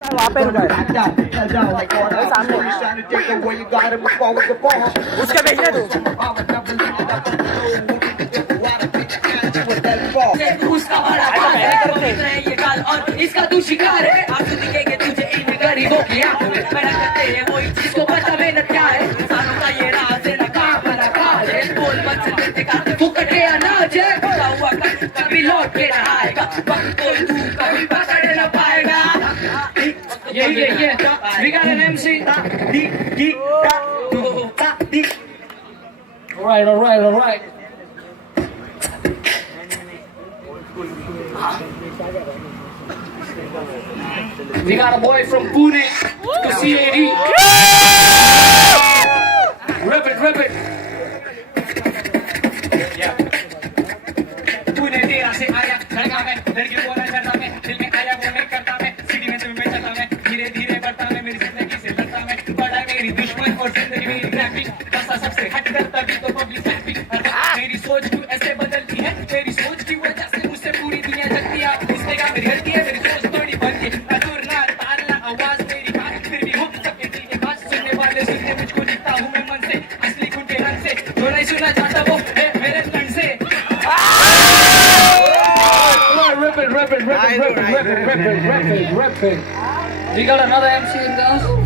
वहाँ पे रुका है सामने उसके भेजने दो उसका बड़ा ये काल और इसका तू शिकार है आंसू दिखेंगे तुझे इन गरीबों की आंखों में मेहनत करते हैं वही चीज को पता मेहनत क्या है इंसानों का ये राज है ना काम है ना काज है बोल मत से दिल दिखाते फुकट है अनाज है खुदा हुआ कभी लौट के ना आएगा वक्त को तू कभी पकड़ ना पाएगा ये we got an MC all right we got a boy from Pune to CAD rip it yeah Pune तेरा से आया लड़का मैं लड़की बोला चलता मैं दिल में आया वो मैं करता मैं सिटी में तुम्हें चलता मैं धीरे धीरे बढ़ता मैं मेरी जिंदगी से लड़ता मैं बड़ा मेरी दुश्मन और जिंदगी मेरी ट्रैफिक बसा सबसे हट कर तभी तो पब्लिक हैप्पी मेरी सोच क्यों ऐसे बदलती है मेरी सोच की वजह से मुझसे पूरी दुनिया जलती है इसने कहा मेरी गलती है मेरी सोच थोड़ी बनती है ना तारना आवाज मेरी बात फिर भी हो सबके दिल की बात सुनने वाले सुनने मुझको जीता हूँ मैं मन से असली खुंटे रंग से जो नहीं सुना चाहता वो है मेरे तन से Rip it. We got another MC in the house.